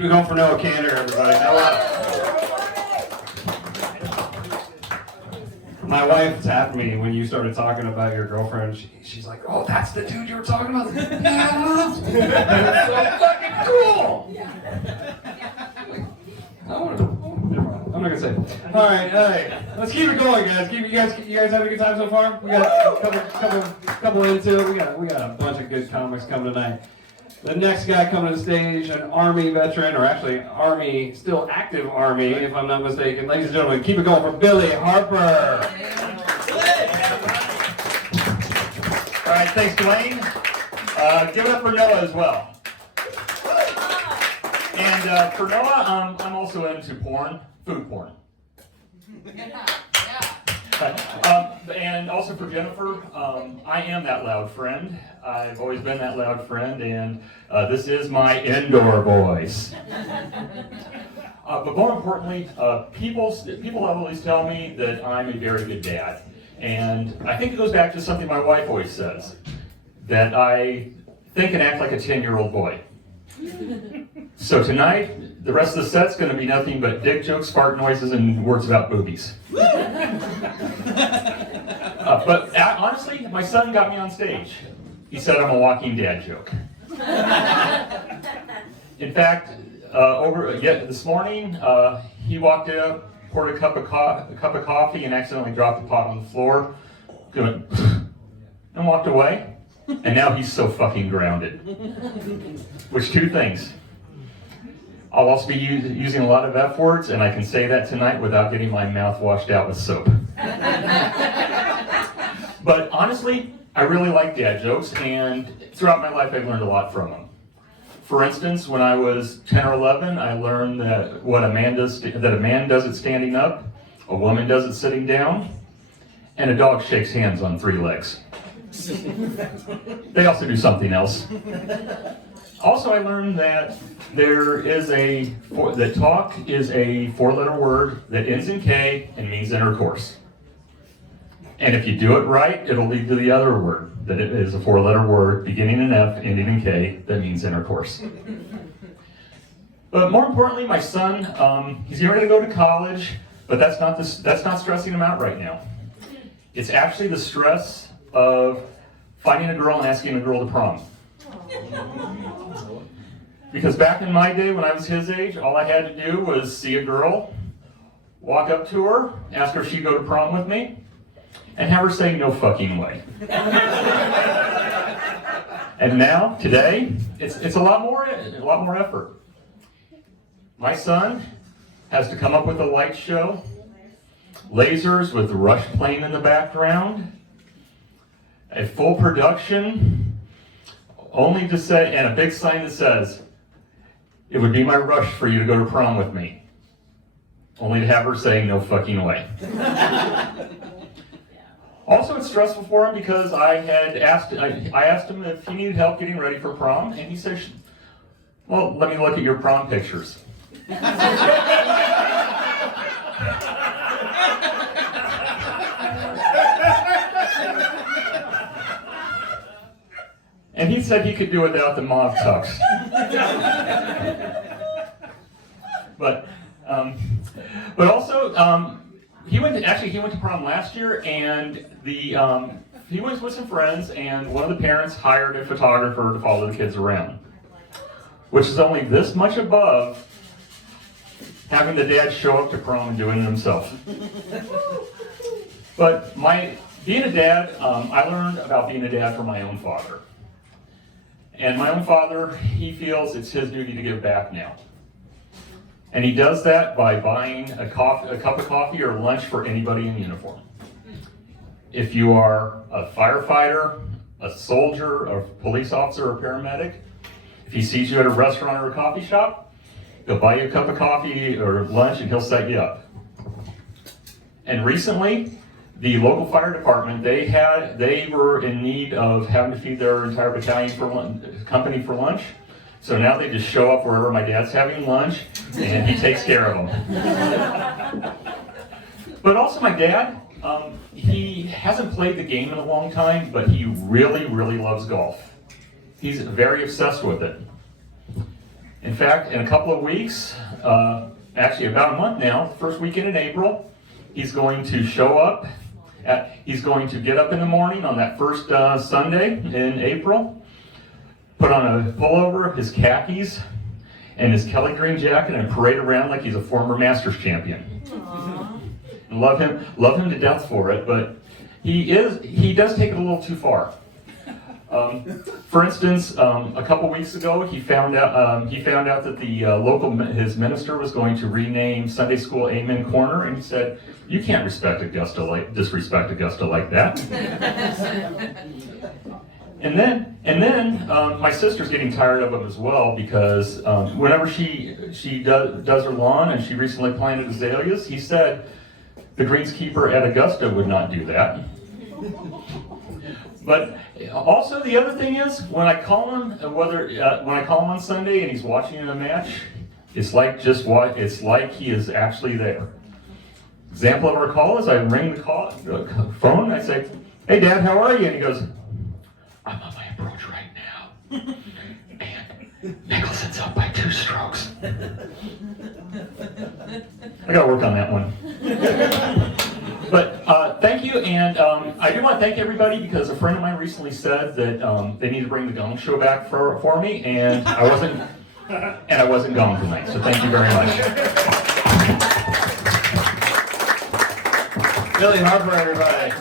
Keep it going for Noah Cantor, everybody. Noah. My wife tapped me when you started talking about your girlfriend. She's like, "Oh, that's the dude you were talking about." Yeah, that's so fucking cool. I'm not gonna say it. All right. Let's keep it going, guys. You guys having a good time so far? We got a couple into it. We got a bunch of good comics coming tonight. The next guy coming to the stage, an Army veteran, or actually Army, still active Army, if I'm not mistaken. Ladies and gentlemen, keep it going for Billy Harper. All right, thanks, Dwayne. Give it up for Noah as well. And for Noah, I'm also into porn, food porn. And also for Jennifer, I am that loud friend. I've always been that loud friend, and this is my indoor voice. But more importantly, people always tell me that I'm a very good dad. And I think it goes back to something my wife always says, that I think and act like a 10-year-old boy. So tonight, the rest of the set's going to be nothing but dick jokes, fart noises, and words about boobies. But honestly, my son got me on stage. He said I'm a walking dad joke. In fact, this morning, he walked up, poured a cup of coffee, and accidentally dropped the pot on the floor, and walked away. And now he's so fucking grounded. Which, two things. I'll also be using a lot of F words, and I can say that tonight without getting my mouth washed out with soap. But honestly, I really like dad jokes, and throughout my life I've learned a lot from them. For instance, when I was 10 or 11, I learned that a man does it standing up, a woman does it sitting down, and a dog shakes hands on 3 legs. They also do something else. Also, I learned that that talk is a 4-letter word that ends in K and means intercourse. And if you do it right, it'll lead to the other word, that it is a 4-letter word beginning in F, ending in K, that means intercourse. But more importantly, my son, he's getting ready to go to college, but that's not stressing him out right now. It's actually the stress of finding a girl and asking a girl to prom. Because back in my day, when I was his age, all I had to do was see a girl, walk up to her, ask her if she'd go to prom with me, and have her say, "No fucking way." And now, today, it's a lot more effort. My son has to come up with a light show, lasers with Rush playing in the background, a full production, and a big sign that says, "It would be my rush for you to go to prom with me." Only to have her say, "No fucking way." Also, it's stressful for him because I asked him if he needed help getting ready for prom, and he said, "Well, let me look at your prom pictures." And he said he could do without the mauve tux. But also, he went to prom last year, and he was with some friends, and one of the parents hired a photographer to follow the kids around, which is only this much above having the dad show up to prom and doing it himself. But being a dad, I learned about being a dad from my own father. And my own father, he feels it's his duty to give back now. And he does that by buying a cup of coffee or lunch for anybody in uniform. If you are a firefighter, a soldier, a police officer, or a paramedic, if he sees you at a restaurant or a coffee shop, he'll buy you a cup of coffee or lunch and he'll set you up. And recently, the local fire department, they were in need of having to feed their entire battalion company for lunch. So now they just show up wherever my dad's having lunch, and he takes care of them. But also my dad, he hasn't played the game in a long time, but he really, really loves golf. He's very obsessed with it. In fact, in a couple of weeks, actually about a month now, the first weekend in April, he's going to show up. He's going to get up in the morning on that first Sunday in April, put on a pullover, his khakis, and his Kelly green jacket, and parade around like he's a former Masters champion. And love him to death for it, but he does take it a little too far. For instance, a couple weeks ago, he found out that the his minister was going to rename Sunday School Amen Corner, and he said, "You can't disrespect Augusta like that." And then my sister's getting tired of him as well, because whenever she does her lawn, and she recently planted azaleas, he said the greenskeeper at Augusta would not do that. But also the other thing is, when I call him, when I call him on Sunday and he's watching a match, it's like he is actually there. Example of our call is I ring the phone and I say, "Hey Dad, how are you?" And he goes, "I'm on my approach right now, and Mickelson's up by 2 strokes." I gotta work on that one. But thank you, and I do want to thank everybody, because a friend of mine recently said that they need to bring the Gong Show back for me, and I wasn't gone tonight. So thank you very much. Billy Harper, everybody.